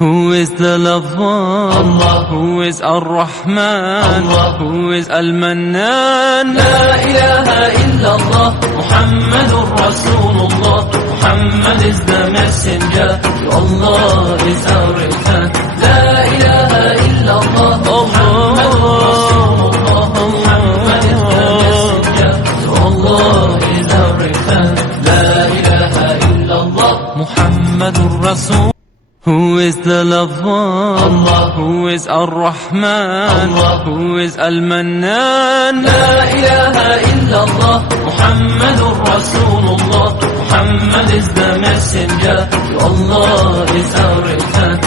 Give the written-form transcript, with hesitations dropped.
Who is the lover? Allah. Who is Ar-Rahman? Allah. Who is Al-Mannan? La ilaha illallah, Muhammadur Rasulullah. Muhammad is the messenger, to Allah is our return. La ilaha illallah, Muhammadur Rasulullah. Muhammad is the messenger, to Allah is our return. La ilaha illallah, Muhammadur Rasul. Who is the lover? Allah. Who is Ar-Rahman? Allah. Who is Al-Mannan? La ilaha illallah, Muhammadur Rasulullah. Muhammad is the messenger, to Allah is our return.